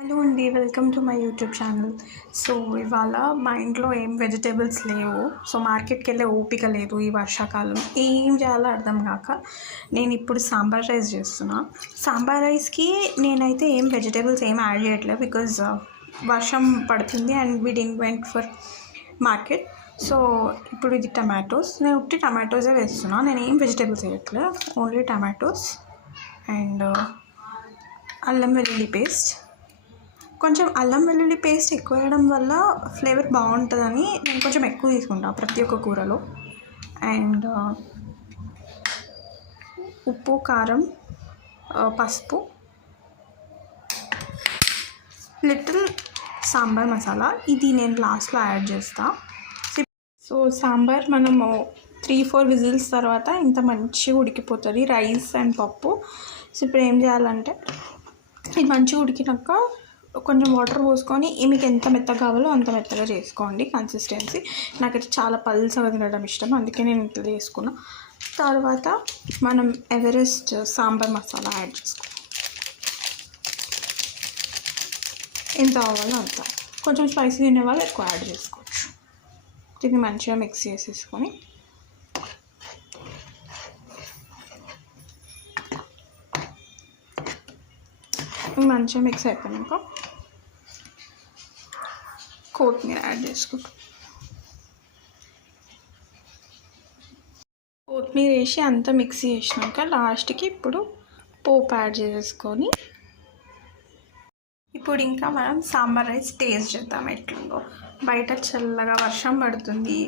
Hello అండి, welcome to my YouTube channel. So ఇవాళ మా ఇంట్లో ఏం వెజిటేబుల్స్ లేవు. సో మార్కెట్కి వెళ్ళే ఓపిక లేదు ఈ వర్షాకాలం. ఏం చేయాలో అర్థం కాక నేను ఇప్పుడు సాంబార్ రైస్ చేస్తున్నా. సాంబార్ రైస్కి నేనైతే ఏం వెజిటేబుల్స్ ఏం యాడ్ చేయట్లేదు, బికాజ్ వర్షం పడుతుంది and we didn't went for market. So ఇప్పుడు ఇది టమాటోస్, నేను ఉట్టి టమాటోసే వేస్తున్నా. నేను ఏం వెజిటేబుల్స్ వేయట్లేదు, ఓన్లీ టమాటోస్ అండ్ అల్లం వెల్లుల్లి పేస్ట్. కొంచెం అల్లం వెల్లుల్లి పేస్ట్ ఎక్కువ వేయడం వల్ల ఫ్లేవర్ బాగుంటుందని నేను కొంచెం ఎక్కువ తీసుకుంటాను ప్రతి ఒక్క కూరలో. అండ్ ఉప్పు, కారం, పసుపు, లిటిల్ సాంబార్ మసాలా, ఇది నేను లాస్ట్లో యాడ్ చేస్తాను. సో సాంబార్ మనము 3-4 విజిల్స్ తర్వాత ఇంత మంచిగా ఉడికిపోతుంది రైస్ అండ్ పప్పు. సో ఇప్పుడు ఏం చేయాలంటే ఇది మంచిగా ఉడికినాక కొంచెం వాటర్ పోసుకొని మీకు ఎంత మెత్తగా కావాలో అంత మెత్తగా చేసుకోండి కన్సిస్టెన్సీ. నాకైతే చాలా పల్చగా తినడం ఇష్టం, అందుకే నేను ఇంత చేసుకున్నా. తర్వాత మనం ఎవరెస్ట్ సాంబార్ మసాలా యాడ్ చేసుకోవాలి. ఎంత కావాలో అంత, కొంచెం స్పైసీ తినే వాళ్ళు ఎక్కువ యాడ్ చేసుకోవచ్చు. దీన్ని మంచిగా మిక్స్ చేసేసుకొని మంచిగా మిక్స్ అయిపోయినాక కొత్తిమీర యాడ్ చేసుకుంటాం. కొత్తిమీర వేసి అంతా మిక్స్ చేసినాక లాస్ట్కి ఇప్పుడు పోపు యాడ్ చేసుకొని ఇప్పుడు ఇంకా మనం సాంబార్ రైస్ టేస్ట్ చేద్దాం ఎట్లుందో. బయట చల్లగా వర్షం పడుతుంది,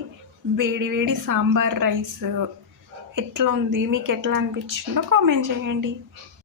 వేడి వేడి సాంబార్ రైస్ ఎట్లా ఉంది, మీకు ఎట్లా అనిపించిందో కామెంట్ చేయండి.